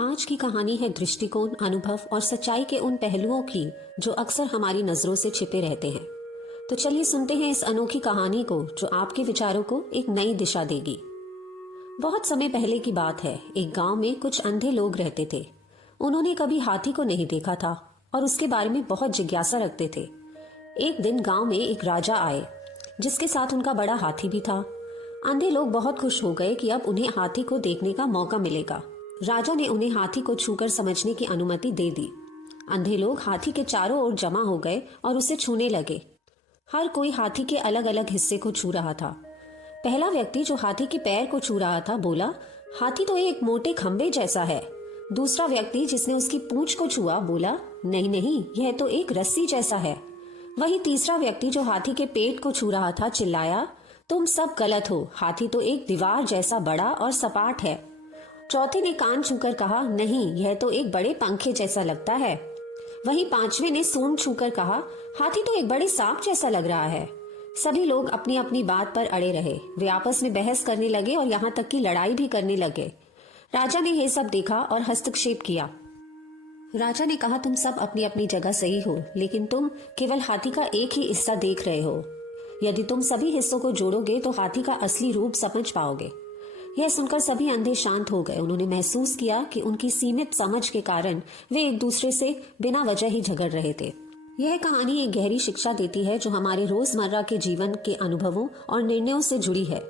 आज की कहानी है दृष्टिकोण, अनुभव और सच्चाई के उन पहलुओं की जो अक्सर हमारी नजरों से छिपे रहते हैं। तो चलिए सुनते हैं इस अनोखी कहानी को जो आपके विचारों को एक नई दिशा देगी। बहुत समय पहले की बात है। एक गांव में कुछ अंधे लोग रहते थे। उन्होंने कभी हाथी को नहीं देखा था और उसके बारे में बहुत जिज्ञासा रखते थे। एक दिन गांव में एक राजा आए जिसके साथ उनका बड़ा हाथी भी था। अंधे लोग बहुत खुश हो गए कि अब उन्हें हाथी को देखने का मौका मिलेगा। राजा ने उन्हें हाथी को छूकर समझने की अनुमति दे दी। अंधे लोग हाथी के चारों ओर जमा हो गए और उसे छूने लगे। हर कोई हाथी के अलग अलग हिस्से को छू रहा था। पहला व्यक्ति जो हाथी के पैर को छू रहा था बोला, हाथी तो एक मोटे खंबे जैसा है। दूसरा व्यक्ति जिसने उसकी पूंछ को छुआ बोला, नहीं नहीं, यह तो एक रस्सी जैसा है। वही तीसरा व्यक्ति जो हाथी के पेट को छू रहा था चिल्लाया, तुम सब गलत हो, हाथी तो एक दीवार जैसा बड़ा और सपाट है। चौथे ने कान छूकर कहा, नहीं, यह तो एक बड़े पंखे जैसा लगता है। वहीं पांचवे ने सूंड छूकर कहा, हाथी तो एक बड़े सांप जैसा लग रहा है। सभी लोग अपनी अपनी बात पर अड़े रहे। वे आपस में बहस करने लगे और यहाँ तक कि लड़ाई भी करने लगे। राजा ने यह सब देखा और हस्तक्षेप किया। राजा ने कहा, तुम सब अपनी अपनी जगह सही हो, लेकिन तुम केवल हाथी का एक ही हिस्सा देख रहे हो। यदि तुम सभी हिस्सों को जोड़ोगे तो हाथी का असली रूप समझ पाओगे। यह सुनकर सभी अंधे शांत हो गए। उन्होंने महसूस किया कि उनकी सीमित समझ के कारण वे एक दूसरे से बिना वजह ही झगड़ रहे थे। यह कहानी एक गहरी शिक्षा देती है जो हमारे रोजमर्रा के जीवन के अनुभवों और निर्णयों से जुड़ी है।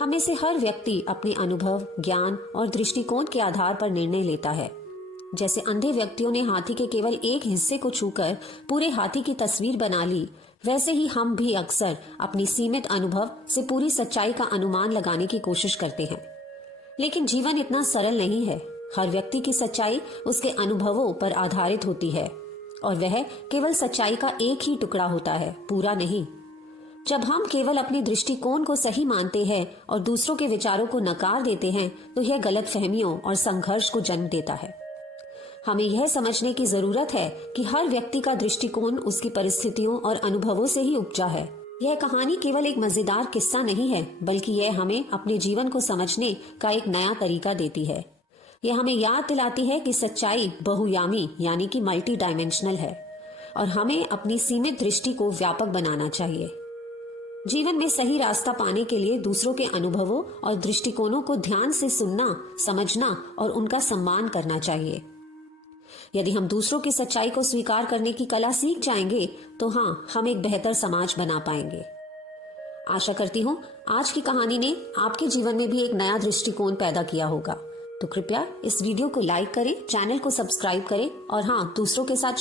हमें से हर व्यक्ति अपने अनुभव, ज्ञान और दृष्टिकोण के आधार पर निर्णय लेता है। जैसे अंधे व्यक्तियों ने हाथी के केवल एक हिस्से को छूकर पूरे हाथी की तस्वीर बना ली, वैसे ही हम भी अक्सर अपनी सीमित अनुभव से पूरी सच्चाई का अनुमान लगाने की कोशिश करते हैं। लेकिन जीवन इतना सरल नहीं है। हर व्यक्ति की सच्चाई उसके अनुभवों पर आधारित होती है और वह केवल सच्चाई का एक ही टुकड़ा होता है, पूरा नहीं। जब हम केवल अपने दृष्टिकोण को सही मानते हैं और दूसरों के विचारों को नकार देते हैं तो यह गलतफहमियों और संघर्ष को जन्म देता है। हमें यह समझने की जरूरत है कि हर व्यक्ति का दृष्टिकोण उसकी परिस्थितियों और अनुभवों से ही उपजा है। यह कहानी केवल एक मजेदार किस्सा नहीं है, बल्कि यह हमें अपने जीवन को समझने का एक नया तरीका देती है। यह हमें याद दिलाती है कि सच्चाई बहुयामी यानी कि मल्टी डायमेंशनल है और हमें अपनी सीमित दृष्टि को व्यापक बनाना चाहिए। जीवन में सही रास्ता पाने के लिए दूसरों के अनुभवों और दृष्टिकोणों को ध्यान से सुनना, समझना और उनका सम्मान करना चाहिए। यदि हम दूसरों की सच्चाई को स्वीकार करने की कला सीख जाएंगे तो हाँ, हम एक बेहतर समाज बना पाएंगे। आशा करती हूँ आज की कहानी ने आपके जीवन में भी एक नया दृष्टिकोण पैदा किया होगा। तो कृपया इस वीडियो को लाइक करें, चैनल को सब्सक्राइब करें और हाँ, दूसरों के साथ